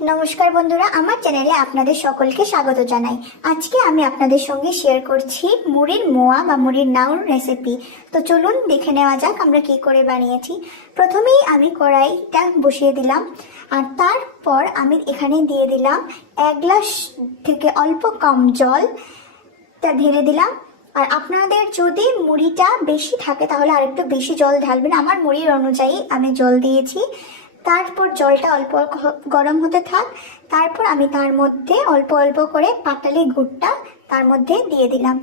নমস্কার বন্ধুরা, আমার চ্যানেলে আপনাদের সকলকে স্বাগত জানাই। আজকে আমি আপনাদের সঙ্গে শেয়ার করছি মুড়ির মোয়া বা মুড়ির নাড়ুর রেসিপি। তো চলুন দেখে নেওয়া যাক আমরা কি করে বানিয়েছি। প্রথমেই আমি কড়াইটা বসিয়ে দিলাম, আর তারপর আমি এখানে দিয়ে দিলাম 1 গ্লাস থেকে অল্প কম জলটা ঢেলে দিলাম। আর আপনাদের যদি মুড়িটা বেশি থাকে তাহলে আরেকটু বেশি জল ঢালবেন। আমার মুড়ির অনুযায়ী আমি জল দিয়েছি। তারপর জলটা অল্প গরম হতে থাক। তারপর আমি তার মধ্যে অল্প অল্প করে পাটালি গুড়টা তার মধ্যে দিয়ে দিলাম।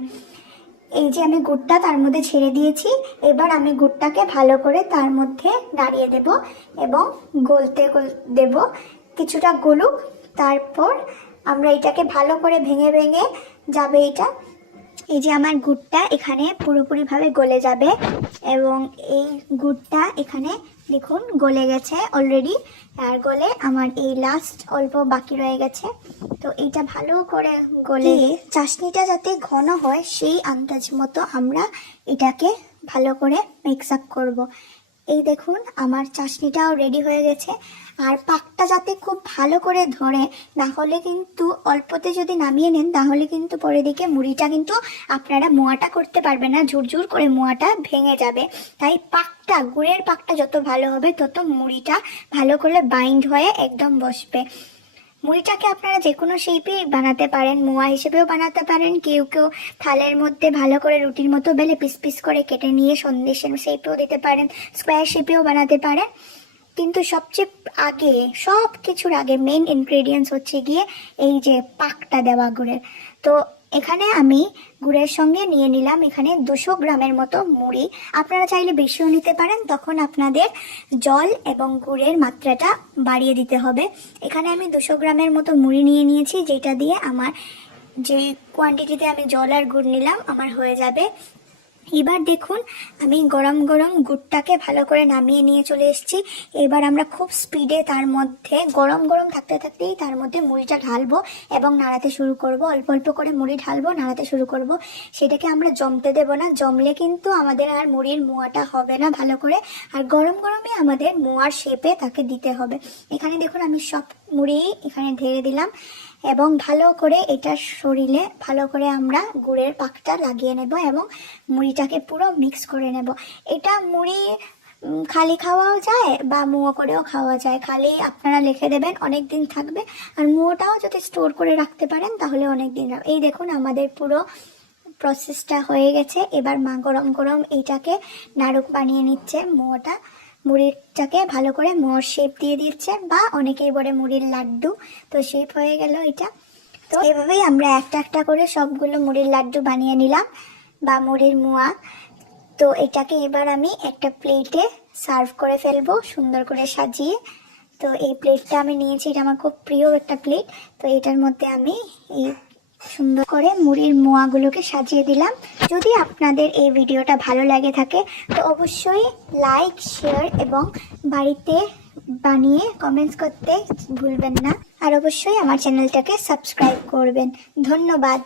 এই যে আমি গুড়টা তার মধ্যে ছেড়ে দিয়েছি। এবার আমি গুড়টাকে ভালো করে তার মধ্যে নাড়িয়ে দেব এবং গলতে দেব, কিছুটা গলুক। তারপর আমরা এটাকে ভালো করে ভেঙে ভেঙে যাবে এটা। এই যে আমার গুড়টা এখানে পুরোপুরিভাবে গলে যাবে এবং এই গুড়টা এখানে দেখুন গলে গেছে অলরেডি। আর গলে আমার এই লাস্ট অল্প বাকি রয়ে গেছে। তো এইটা ভালো করে গলে চাশনিটা যাতে ঘন হয় সেই আন্দাজ মতো আমরা এটাকে ভালো করে মিক্স আপ করবো। এই দেখুন আমার চাশনিটাও রেডি হয়ে গেছে। আর পাকটা যাতে খুব ভালো করে ধরে, না হলে কিন্তু অল্পতে যদি নামিয়ে নেন তাহলে কিন্তু পরের দিকে মুড়িটা কিন্তু আপনারা মোয়াটা করতে পারবেন না, ঝুরঝুর করে মোয়াটা ভেঙে যাবে। তাই পাকটা, গুড়ের পাকটা যত ভালো হবে তত মুড়িটা ভালো করে বাইন্ড হয়ে একদম বসবে। মুড়িটাকে আপনারা যে কোনো শেপেই বানাতে পারেন, মোয়া হিসেবেও বানাতে পারেন, কেউ কেউ থালের মধ্যে ভালো করে রুটির মতো বেলে পিস পিস করে কেটে নিয়ে সন্দেশের শেপেও দিতে পারেন, স্কোয়ার শেপেও বানাতে পারেন। কিন্তু সবচেয়ে আগে, সব কিছুর আগে মেন ইনগ্রেডিয়েন্টস হচ্ছে গিয়ে এই যে পাকটা দেওয়া গুড়ের। তো এখানে আমি গুড়ের সঙ্গে নিয়ে নিলাম এখানে 200 গ্রামের মতো মুড়ি। আপনারা চাইলে বেশিও নিতে পারেন, তখন আপনাদের জল এবং গুড়ের মাত্রাটা বাড়িয়ে দিতে হবে। এখানে আমি 200 গ্রামের মতো মুড়ি নিয়ে নিয়েছি, যেটা দিয়ে আমার যে কোয়ান্টিটিতে আমি জল আর গুড় নিলাম আমার হয়ে যাবে। এবার দেখুন আমি গরম গরম গুড়টাকে ভালো করে নামিয়ে নিয়ে চলে এসেছি। এবার আমরা খুব স্পিডে তার মধ্যে গরম গরম থাকতে থাকতেই তার মধ্যে মুড়িটা ঢালবো এবং নাড়াতে শুরু করব। অল্প অল্প করে মুড়ি ঢালবো, নাড়াতে শুরু করব। সেটাকে আমরা জমতে দেব না, জমলে কিন্তু আমাদের আর মুড়ির মোয়াটা হবে না ভালো করে। আর গরম গরমে আমাদের মোয়ার শেপে তাকে দিতে হবে। এখানে দেখুন আমি সব মুড়ি এখানে ঢেলে দিলাম এবং ভালো করে এটা শরীরে ভালো করে আমরা গুড়ের পাকটা লাগিয়ে নেব এবং মুড়িটাকে পুরো মিক্স করে নেব। এটা মুড়ি খালি খাওয়াও যায় বা মুয়ো করেও খাওয়া যায়। খালি আপনারা লিখে দেবেন, অনেক দিন থাকবে। আর মুয়োটাও যদি স্টোর করে রাখতে পারেন তাহলে অনেক দিন। এই দেখুন আমাদের পুরো প্রসেসটা হয়ে গেছে। এবার মা গরম গরম এইটাকে নাড়ুক বানিয়ে নিচ্ছে মুয়োটা। মুড়িটাকে ভালো করে মোয়ার শেপ দিয়ে দিচ্ছে, বা অনেকেই বলে মুড়ির লাড্ডু। তো শেপ হয়ে গেল এটা। তো এভাবেই আমরা একটা একটা করে সবগুলো মুড়ির লাড্ডু বানিয়ে নিলাম বা মুড়ির মোয়া। তো এটাকে এবার আমি একটা প্লেটে সার্ভ করে ফেলবো সুন্দর করে সাজিয়ে। তো এই প্লেটটা আমি নিয়েছি, এটা আমার খুব প্রিয় একটা প্লেট। তো এটার মধ্যে আমি এই সুন্দর করে মুড়ির মোয়াগুলোকে সাজিয়ে দিলাম। যদি আপনাদের এই ভিডিওটা ভালো লাগে থাকে তো অবশ্যই লাইক, শেয়ার এবং বাড়িতে বানিয়ে কমেন্টস করতে ভুলবেন না। আর অবশ্যই আমার চ্যানেলটাকে সাবস্ক্রাইব করবেন। ধন্যবাদ।